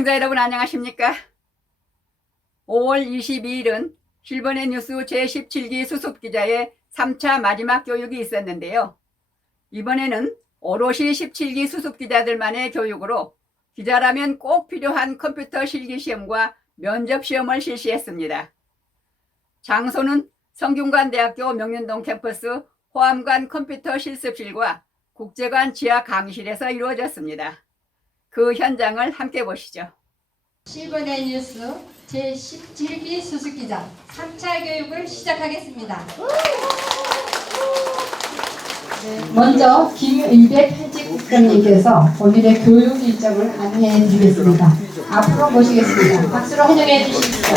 시청자 여러분 안녕하십니까? 5월 22일은 실버넷 뉴스 제17기 수습기자의 3차 마지막 교육이 있었는데요. 이번에는 오롯이 17기 수습기자들만의 교육으로 기자라면 꼭 필요한 컴퓨터 실기시험과 면접시험을 실시했습니다. 장소는 성균관대학교 명륜동 캠퍼스 호암관 컴퓨터 실습실과 국제관 지하 강의실에서 이루어졌습니다. 그 현장을 함께 보시죠. 실버넷 뉴스 제17기 수습기자 3차 교육을 시작하겠습니다. 먼저 김의배 편집국장님께서 오늘의 교육 일정을 안내해 드리겠습니다. 앞으로 모시겠습니다. 박수로 환영해 주십시오.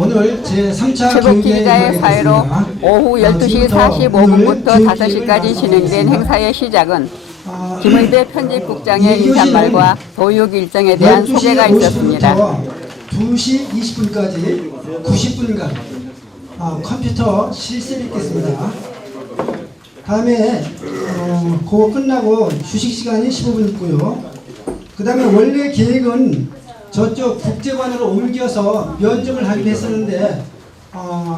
오늘 제3차 최고 기자의 사회로 오후 12시 45분부터 5시까지 진행된 행사의 시작은 김의배 편집국장의 인사말과 교육 일정에 대한 소개가 있었습니다. 2시 20분까지 90분간 컴퓨터 실습이 있겠습니다. 다음에 그거 끝나고 휴식 시간이 15분 있고요. 그 다음에 원래 계획은 저쪽 국제관으로 옮겨서 면접을 하기로 했었는데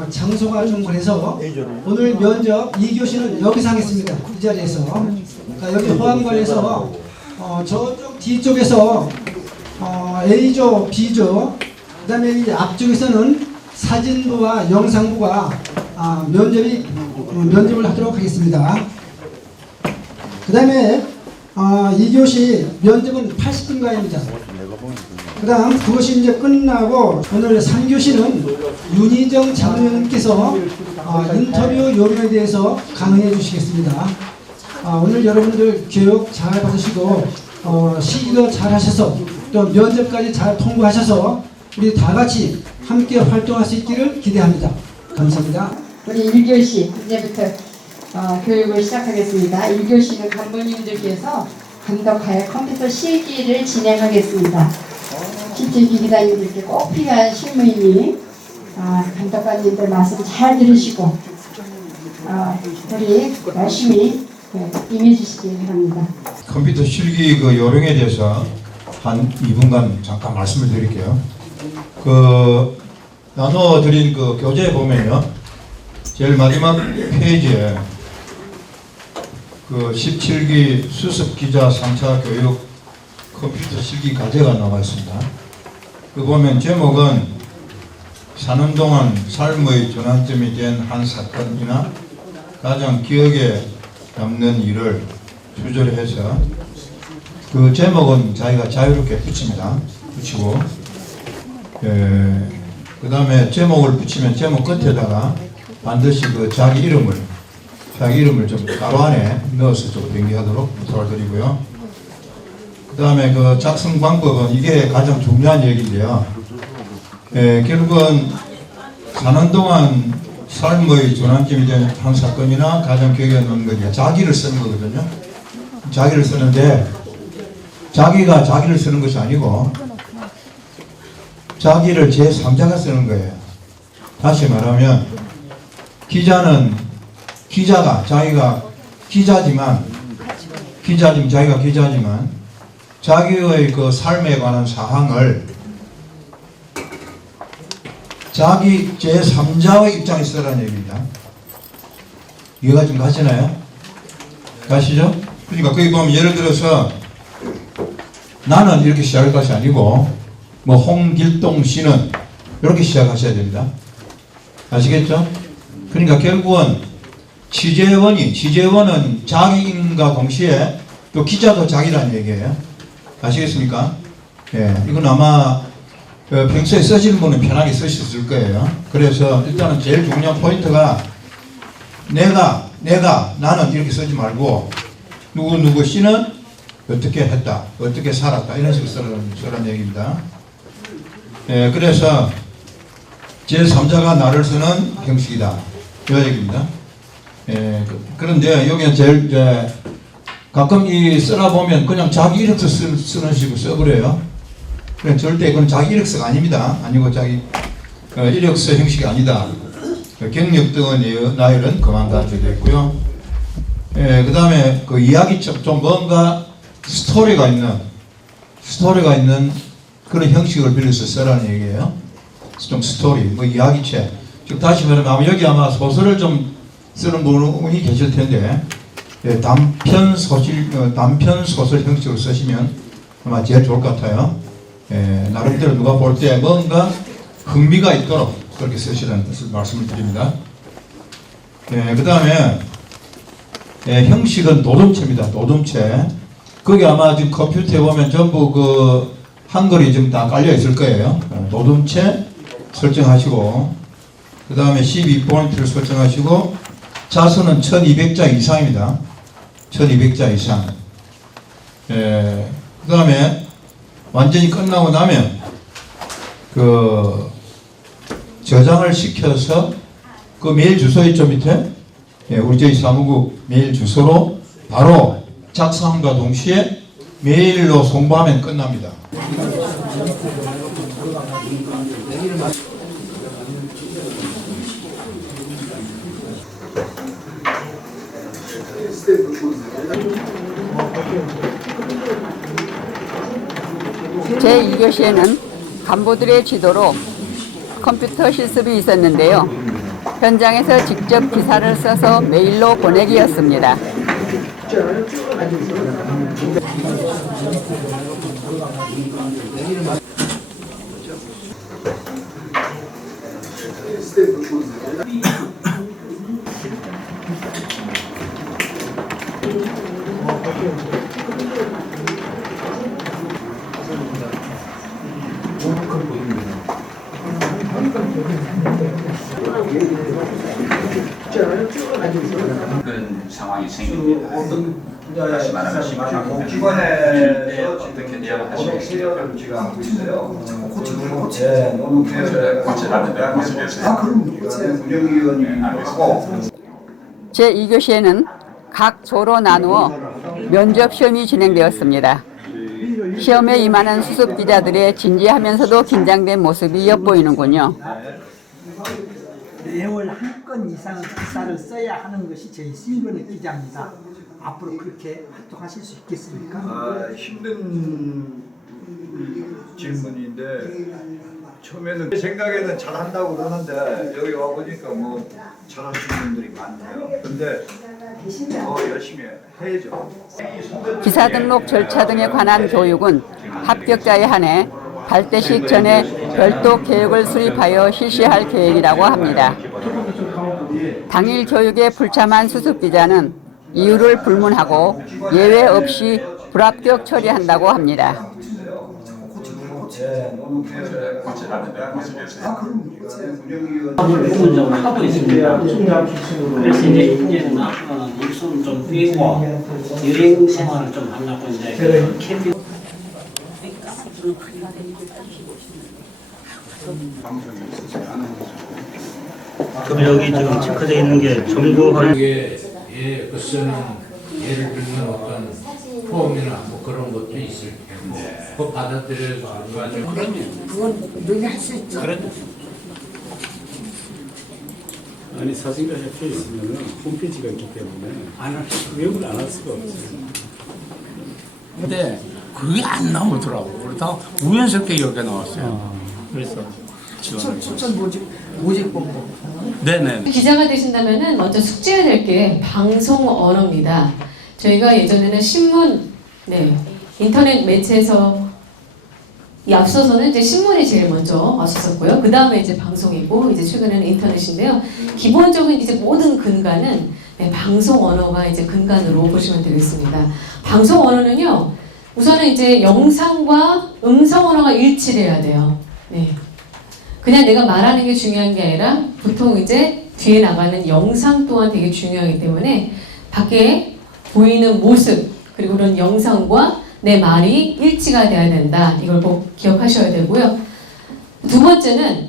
장소가 좀 그래서 오늘 면접 2교시는 여기서 하겠습니다. 이 자리에서. 그러니까 여기 호암관에서 저쪽 뒤쪽에서 A조, B조, 그 다음에 이 앞쪽에서는 사진부와 영상부가 면접을 하도록 하겠습니다. 그 다음에 2교시 면접은 80분간입니다. 그 다음 그것이 이제 끝나고 오늘 3교시는 윤희정 장로님께서 인터뷰 요령에 대해서 강의해 주시겠습니다. 오늘 여러분들 교육 잘 받으시고 시기도 잘 하셔서 또 면접까지 잘 통과하셔서 우리 다 같이 함께 활동할 수 있기를 기대합니다. 감사합니다. 우리 1교시 이제부터 교육을 시작하겠습니다. 1교시는 간부님들께서 감독하여 컴퓨터 실기를 진행하겠습니다. 17기 기자님들께 꼭 필요한 실무인이 감독관님들 말씀 잘 들으시고 우리 열심히 임해주시기 바랍니다. 컴퓨터 실기 그 요령에 대해서 한 2분간 잠깐 말씀을 드릴게요. 나눠드린 그 교재에 보면요, 제일 마지막 페이지에 그 17기 수습 기자 3차 교육 컴퓨터 실기 과제가 나와 있습니다. 그 보면 제목은 사는 동안 삶의 전환점이 된 한 사건이나 가장 기억에 남는 일을 주제로 해서 그 제목은 자기가 자유롭게 붙이고 그 다음에 제목을 붙이면 제목 끝에다가 반드시 그 자기 이름을 좀 가로 안에 넣어서 좀 변기하도록 부탁드리고요. 그 다음에 그 작성 방법은 이게 가장 중요한 얘기인데요. 결국은 사는 동안 삶의 전환점이 된 한 사건이나 가장 기억에 남는 것이 자기를 쓰는 거거든요. 자기를 쓰는데 자기가 자기를 쓰는 것이 아니고 자기를 제3자가 쓰는 거예요. 다시 말하면 자기가 기자지만 자기의 그 삶에 관한 사항을 자기 제3자의 입장에서 쓰라는 얘기입니다. 이해가 좀 가시나요? 가시죠? 그러니까 거기 보면 예를 들어서 나는 이렇게 시작할 것이 아니고 홍길동 씨는 이렇게 시작하셔야 됩니다. 아시겠죠? 그러니까 결국은 취재원은 자기인과 동시에 또 기자도 자기라는 얘기예요. 아시겠습니까? 예, 이건 아마 평소에 쓰시는 분은 편하게 쓰셨을 거예요. 그래서 일단은 제일 중요한 포인트가 나는 이렇게 쓰지 말고 누구 씨는 어떻게 했다, 어떻게 살았다 이런 식으로 쓰라는 얘기입니다. 예, 그래서 제3자가 나를 쓰는 형식이다 이 얘기입니다. 예, 그런데 여기는 제일 가끔 쓰라 보면 그냥 자기 이력서 쓰는 식으로 써버려요. 절대 그건 자기 이력서가 아닙니다. 아니고 자기 이력서 형식이 아니다. 경력 등의 나열은 그만 가져야 있고요. 그 다음에 그 이야기처럼 좀 뭔가 스토리가 있는 스토리가 있는 그런 형식을 빌려서 쓰라는 얘기예요. 좀 스토리, 뭐 이야기책. 즉 다시 말하면 여기 아마 소설을 좀 쓰는 분이 계실 텐데 예, 단편 소설 형식으로 쓰시면 아마 제일 좋을 것 같아요. 예, 나름대로 누가 볼 때 뭔가 흥미가 있도록 그렇게 쓰시라는 뜻을 말씀을 드립니다. 예, 그 다음에 예, 형식은 노동체입니다. 노동체. 거기 아마 지금 컴퓨터에 보면 전부 그 한글이 지금 다 깔려 있을 거예요. 노동체 설정하시고 그 다음에 12포인트를 설정하시고 자수는 1200자 이상입니다. 1200자 이상. 예, 그 다음에 완전히 끝나고 나면 그 저장을 시켜서 그 메일 주소 있죠 밑에 예, 우리 저희 사무국 메일 주소로 바로 작성함과 동시에 메일로 송부하면 끝납니다. 제1교시에는 간부들의 지도로 컴퓨터 실습이 있었는데요. 현장에서 직접 기사를 써서 메일로 보내기였습니다. 그런 상황이 생깁니다. 다시 말하면 기관에서 어떻게 대응을 하시겠습니까? 지가 하고 있어요. 고치라는 모습이었어요. 운영위원하고 제2교시에는 각 조로 나누어 면접 시험이 진행되었습니다. 시험에 임하는 수습 기자들의 진지하면서도 긴장된 모습이 엿보이는군요. 내용을 한 건 이상 기사를 써야 하는 것이 저희 신변의 기자입니다. 앞으로 그렇게 활동하실 수 있겠습니까? 힘든 질문인데 처음에는 생각에는 잘한다고 그러는데 여기 와 보니까 뭐 잘하시는 분들이 많네요. 근데 더 열심히 해야죠. 기사 등록 절차 등에 관한 교육은 합격자에 한해 발대식 전에 별도 교육을 수립하여 실시할 계획이라고 합니다. 당일 교육에 불참한 수습기자는 이유를 불문하고 예외 없이 불합격 처리한다고 합니다. 부분적으로 하고 있습니다. 그래서 이제는 일손 좀 빼고 여행 생활을 좀 하려고 이제 캠핑. 그럼 여기 지금 체크되어 있는 게 정부 이게 그 쓰는 예를 들면 어떤 폼이나 뭐 그런 것도 있을 텐데 그거 받아들여서 가지고 그건 누가 할수 있죠. 아니 사진과 협회 있으면 홈페이지가 있기 때문에 외국을 안 할 수가 없어요. 근데 그게 안 나오더라고. 그러다 우연스럽게 여기가 나왔어요. 그래서 추천 모집 공고. 네네. 기자가 되신다면은 먼저 숙지해야 될 게 방송 언어입니다. 저희가 예전에는 신문, 인터넷 매체에서 이 앞서서는 이제 신문이 제일 먼저 왔었고요. 그 다음에 이제 방송이고 이제 최근에는 인터넷인데요. 기본적인 이제 모든 근간은 방송 언어가 이제 근간으로 보시면 되겠습니다. 방송 언어는요, 우선은 이제 영상과 음성 언어가 일치해야 돼요. 그냥 내가 말하는 게 중요한 게 아니라 보통 이제 뒤에 나가는 영상 또한 되게 중요하기 때문에 밖에 보이는 모습 그리고 그런 영상과 내 말이 일치가 돼야 된다. 이걸 꼭 기억하셔야 되고요. 두 번째는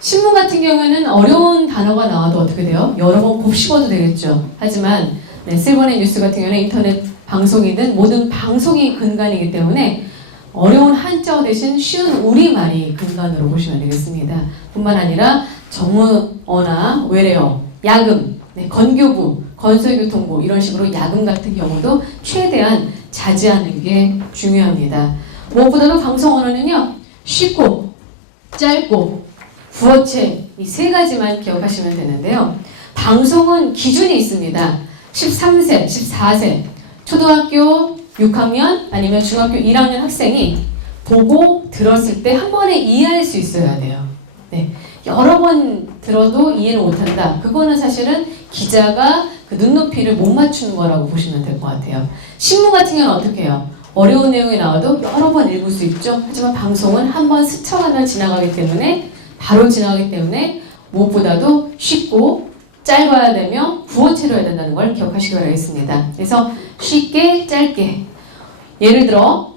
신문 같은 경우에는 어려운 단어가 나와도 어떻게 돼요? 여러 번 곱씹어도 되겠죠. 하지만 실버넷 뉴스 같은 경우는 인터넷 방송이든 모든 방송이 근간이기 때문에 어려운 한자어 대신 쉬운 우리말이 근간으로 보시면 되겠습니다. 뿐만 아니라 정문어나 외래어, 야금, 건교부, 건설교통부 이런 식으로 야금 같은 경우도 최대한 자제하는 게 중요합니다. 무엇보다도 방송 언어는요, 쉽고 짧고 구어체 이 세 가지만 기억하시면 되는데요. 방송은 기준이 있습니다. 13세, 14세, 초등학교 6학년 아니면 중학교 1학년 학생이 보고 들었을 때 한 번에 이해할 수 있어야 돼요. 네. 여러 번 들어도 이해를 못한다. 그거는 사실은 기자가 그 눈높이를 못 맞추는 거라고 보시면 될 것 같아요. 신문 같은 경우는 어떻게 해요? 어려운 내용이 나와도 여러 번 읽을 수 있죠. 하지만 방송은 한 번 스쳐가다 지나가기 때문에 바로 지나가기 때문에 무엇보다도 쉽고 짧아야 되며 구어체로 해야 된다는 걸 기억하시기 바라겠습니다. 그래서 쉽게 짧게 예를 들어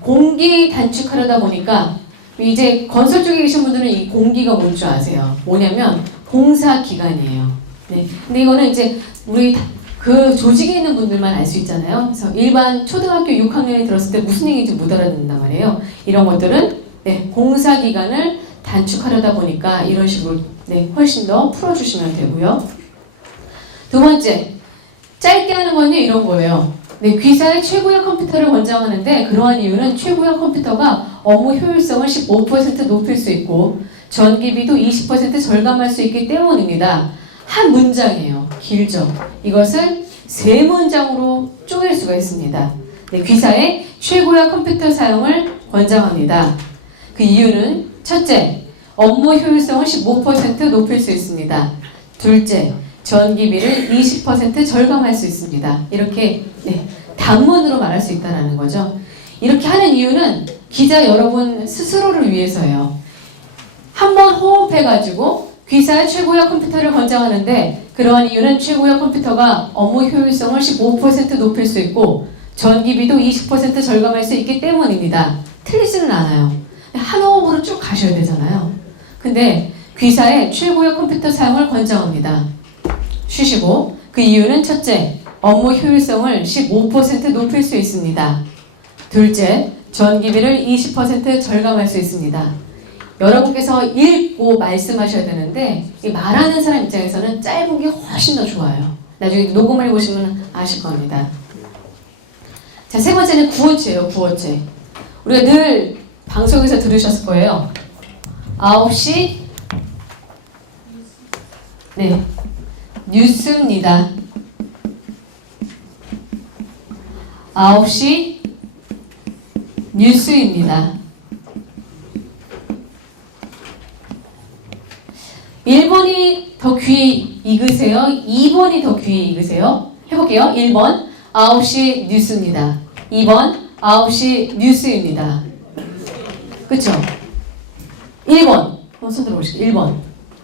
공기 단축하려다 보니까 이제 건설 쪽에 계신 분들은 이 공기가 뭔 줄 아세요? 뭐냐면 공사 기간이에요. 네. 근데 이거는 이제 우리 그 조직에 있는 분들만 알 수 있잖아요. 그래서 일반 초등학교 6학년이 들었을 때 무슨 얘기인지 못 알아듣는단 말이에요. 이런 것들은 공사 기간을 단축하려다 보니까 이런 식으로 훨씬 더 풀어주시면 되고요. 두 번째, 짧게 하는 건요 이런 거예요. 귀사의 최고의 컴퓨터를 권장하는데 그러한 이유는 최고의 컴퓨터가 업무 효율성을 15% 높일 수 있고 전기비도 20% 절감할 수 있기 때문입니다. 한 문장이에요. 길죠. 이것을 세 문장으로 쪼갤 수가 있습니다. 귀사의 최고의 컴퓨터 사용을 권장합니다. 그 이유는 첫째, 업무 효율성을 15% 높일 수 있습니다. 둘째, 전기비를 20% 절감할 수 있습니다. 이렇게 단문으로 말할 수 있다는 거죠. 이렇게 하는 이유는 기자 여러분 스스로를 위해서예요. 한번 호흡해가지고 귀사의 최고의 컴퓨터를 권장하는데 그러한 이유는 최고의 컴퓨터가 업무 효율성을 15% 높일 수 있고 전기비도 20% 절감할 수 있기 때문입니다. 틀리지는 않아요. 한 호흡으로 쭉 가셔야 되잖아요. 근데 귀사의 최고의 컴퓨터 사용을 권장합니다. 쉬시고 그 이유는 첫째, 업무 효율성을 15% 높일 수 있습니다. 둘째, 전기비를 20% 절감할 수 있습니다. 여러분께서 읽고 말씀하셔야 되는데 이 말하는 사람 입장에서는 짧은 게 훨씬 더 좋아요. 나중에 녹음을 해보시면 아실 겁니다. 자, 세 번째는 구어체예요. 구어체. 우리가 늘 방송에서 들으셨을 거예요. 9시 뉴스입니다. 9시 뉴스입니다. 1번이 더 귀에 익으세요? 2번이 더 귀에 익으세요? 해볼게요. 1번 9시 뉴스입니다. 2번 9시 뉴스입니다. 그쵸? 1번 손 들어보시죠. 1번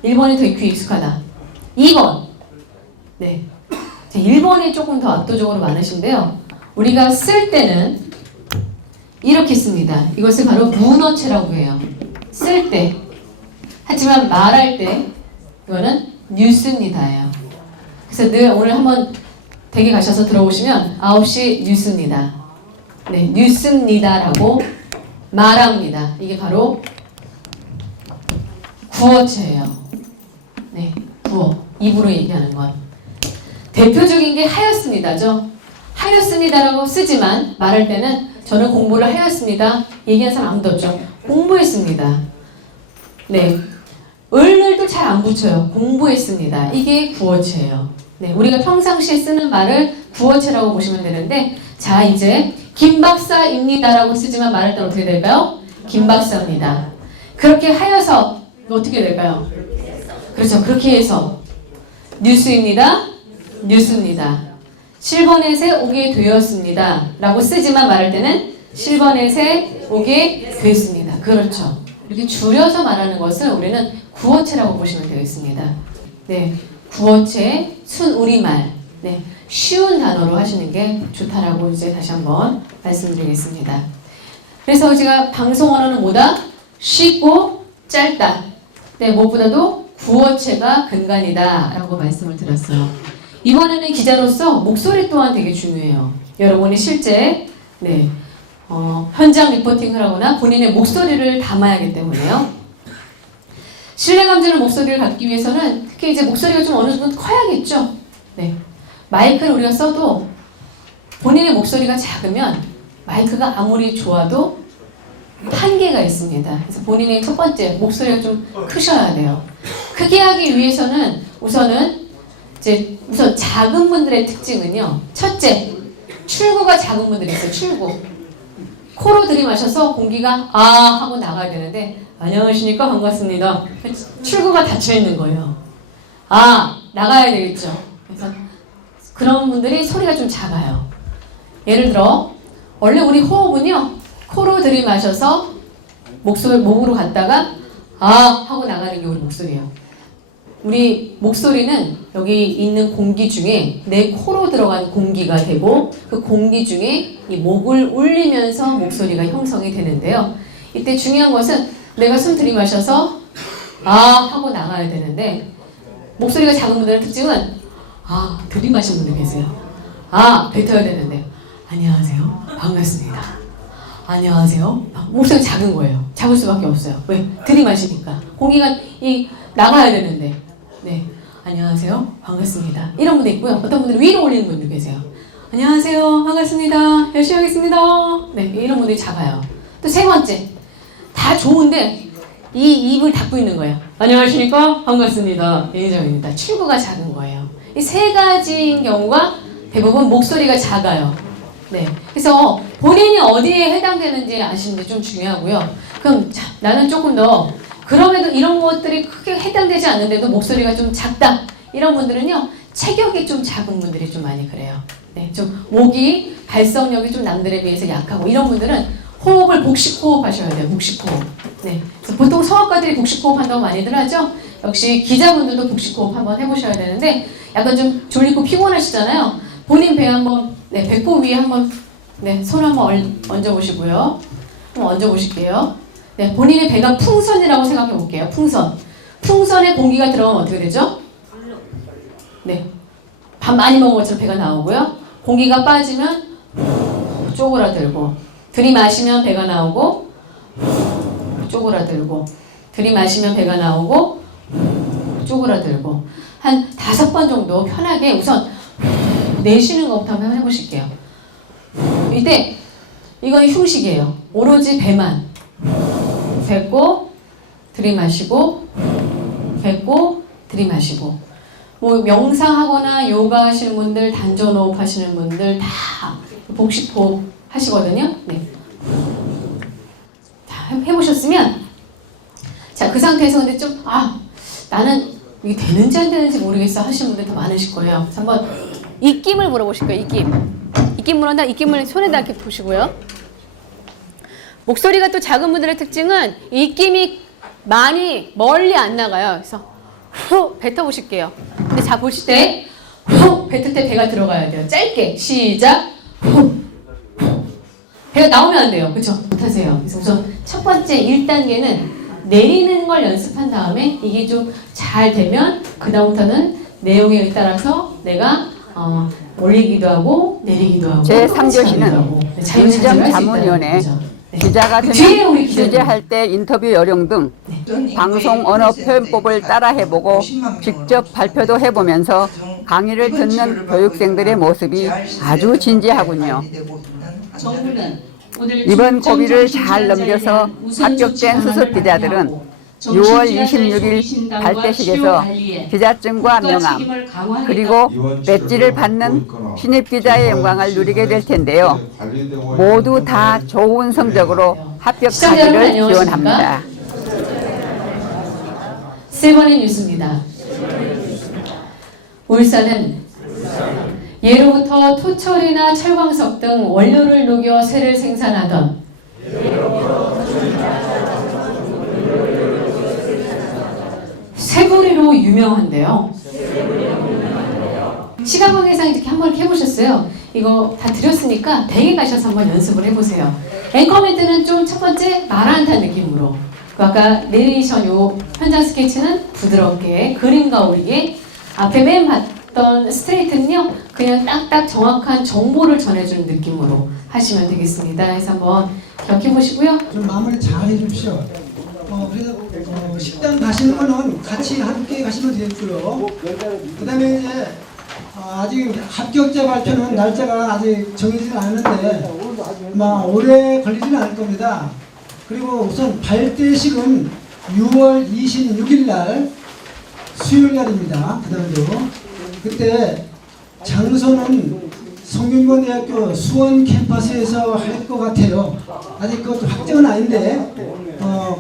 1번이 더 귀에 익숙하다. 2번 자, 1번이 조금 더 압도적으로 많으신데요. 우리가 쓸 때는 이렇게 씁니다. 이것을 바로 문어체라고 해요. 쓸 때. 하지만 말할 때 이거는 뉴스입니다예요. 그래서 늘 오늘 한번 댁에 가셔서 들어보시면 9시 뉴스입니다. 뉴스입니다라고 말합니다. 이게 바로 구어체예요. 구어. 입으로 얘기하는 건. 대표적인 게 하였습니다죠. 하였습니다라고 쓰지만 말할 때는 저는 공부를 하였습니다. 얘기하는 사람 아무도 없죠. 공부했습니다. 을을도 잘 안 붙여요. 공부했습니다. 이게 구어체예요. 우리가 평상시에 쓰는 말을 구어체라고 보시면 되는데 자 이제 김박사입니다라고 쓰지만 말할 때는 어떻게 될까요? 김박사입니다. 그렇게 하여서 어떻게 될까요? 그렇죠. 그렇게 해서 뉴스입니다. 뉴스입니다. 실버넷에 오게 되었습니다. 라고 쓰지만 말할 때는 실버넷에 오게 됐습니다. 그렇죠. 이렇게 줄여서 말하는 것을 우리는 구어체라고 보시면 되겠습니다. 구어체, 순우리말. 쉬운 단어로 하시는 게 좋다라고 이제 다시 한번 말씀드리겠습니다. 그래서 제가 방송 언어는 뭐다? 쉽고 짧다. 무엇보다도 구어체가 근간이다 라고 말씀을 드렸어요. 이번에는 기자로서 목소리 또한 되게 중요해요. 여러분이 실제 현장 리포팅을 하거나 본인의 목소리를 담아야 하기 때문에요. 신뢰감 주는 목소리를 갖기 위해서는 특히 이제 목소리가 좀 어느 정도 커야겠죠. 마이크를 우리가 써도 본인의 목소리가 작으면 마이크가 아무리 좋아도 한계가 있습니다. 그래서 본인의 첫 번째 목소리가 좀 크셔야 돼요. 크게 하기 위해서는 우선 작은 분들의 특징은요. 첫째, 출구가 작은 분들이 있어요. 출구. 코로 들이마셔서 공기가 아 하고 나가야 되는데 안녕하십니까 반갑습니다. 출구가 닫혀 있는 거예요. 아 나가야 되겠죠. 그래서 그런 분들이 소리가 좀 작아요. 예를 들어 원래 우리 호흡은요 코로 들이마셔서 목으로 갔다가 아 하고 나가는 게 우리 목소리예요. 우리 목소리는 여기 있는 공기 중에 내 코로 들어간 공기가 되고 그 공기 중에 이 목을 울리면서 목소리가 형성이 되는데요. 이때 중요한 것은 내가 숨 들이마셔서 아 하고 나가야 되는데 목소리가 작은 분들의 특징은 아 들이마신 분들 계세요. 아 뱉어야 되는데 안녕하세요 반갑습니다. 안녕하세요. 목소리가 작은 거예요. 작을 수밖에 없어요. 왜? 들이마시니까 공기가 나가야 되는데 네 안녕하세요 반갑습니다 이런 분도 있고요. 어떤 분들은 위로 올리는 분들 계세요. 안녕하세요 반갑습니다 열심히 하겠습니다. 네 이런 분들이 작아요. 또 세 번째 다 좋은데 이 입을 닫고 있는 거예요. 안녕하십니까 반갑습니다 예정입니다. 출구가 작은 거예요. 이 세 가지인 경우가 대부분 목소리가 작아요. 네 그래서 본인이 어디에 해당되는지 아시는 게 좀 중요하고요. 그럼 자, 나는 조금 더 그럼에도 이런 것들이 크게 해당되지 않는데도 목소리가 좀 작다. 이런 분들은요. 체격이 좀 작은 분들이 좀 많이 그래요. 네, 좀 목이 발성력이 좀 남들에 비해서 약하고 이런 분들은 호흡을 복식호흡 하셔야 돼요. 복식호흡. 네, 그래서 보통 성악가들이 복식호흡 한다고 많이들 하죠. 역시 기자분들도 복식호흡 한번 해보셔야 되는데 약간 좀 졸리고 피곤하시잖아요. 본인 배 한번 네, 배꼽 위에 한번 네, 손 한번 얹어보시고요. 한번 얹어보실게요. 네, 본인의 배가 풍선이라고 생각해 볼게요. 풍선. 풍선에 공기가 들어가면 어떻게 되죠? 네. 밥 많이 먹은 것처럼 배가 나오고요. 공기가 빠지면 쪼그라들고 들이마시면 배가 나오고 쪼그라들고 들이마시면 배가 나오고 쪼그라들고 한 5번 정도 편하게 우선 내쉬는 것부터 한번 해보실게요. 이때 이건 흉식이에요. 오로지 배만 뱉고 들이마시고 뱉고 들이마시고 뭐 명상하거나 요가 하시는 분들 단전호흡 하시는 분들 다 복식호흡 하시거든요. 네. 자, 해보셨으면 자, 그 상태에서 근데 좀 나는 이게 되는지 안 되는지 모르겠어 하시는 분들 더 많으실 거예요. 그래서 한번 입김을 물어보실 거예요. 입김 물어본다. 입김을 손에다 이렇게 보시고요. 목소리가 또 작은 분들의 특징은 입김이 많이 멀리 안 나가요. 그래서 후 뱉어보실게요. 근데 자 보실 때 후 뱉을 때 배가 들어가야 돼요. 짧게 시작 후 배가 나오면 안 돼요. 그렇죠? 못하세요. 그래서 우선 첫 번째 1단계는 내리는 걸 연습한 다음에 이게 좀 잘 되면 그 다음부터는 내용에 따라서 내가 올리기도 하고 내리기도 하고 제3교시는 윤정자문위원회 기자가 되면 취재할 때 인터뷰 요령 등 방송 언어 표현법을 따라 해보고 직접 발표도 해보면서 강의를 듣는 교육생들의 모습이 아주 진지하군요. 이번 고비를 잘 넘겨서 합격된 수습 기자들은 6월 26일 발대식에서 기자증과 명함 그리고 배지를 받는 신입 기자의 영광을 누리게 될 텐데요. 모두 다 좋은 성적으로 합격하기를 기원합니다. 세 번의 뉴스입니다. 울산은 예로부터 토철이나 철광석 등 원료를 녹여 쇠를 생산하던 쇠고리로 유명한데요. 시각관계상 이렇게 한번 해보셨어요? 이거 다 드렸으니까 댁에 가셔서 한번 연습을 해보세요. 앵커 멘트는 좀 첫 번째 말한다는 느낌으로 아까 내레이션 요 현장 스케치는 부드럽게 그림과 어울리게 앞에 맨 봤던 스트레이트는요 그냥 딱딱 정확한 정보를 전해주는 느낌으로 하시면 되겠습니다. 그래서 한번 기억해 보시고요. 좀 마무리 잘 해주십시오. 그래서 식당 가시는 거는 같이 함께 가시면 되겠고요. 그 다음에 이제 아직 합격자 발표는 날짜가 아직 정해지지 않았는데 아마 오래 걸리지는 않을 겁니다. 그리고 우선 발대식은 6월 26일 날 수요일 날입니다. 그날도 그때 장소는 성균관대학교 수원 캠퍼스에서 할 것 같아요. 아직 그것도 확정은 아닌데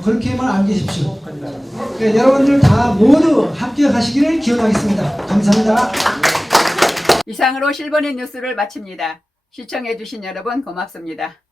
그렇게만 알고 계십시오. 그러니까 여러분들 다 모두 합격하시기를 기원하겠습니다. 감사합니다. 이상으로 실버닛 뉴스를 마칩니다. 시청해주신 여러분 고맙습니다.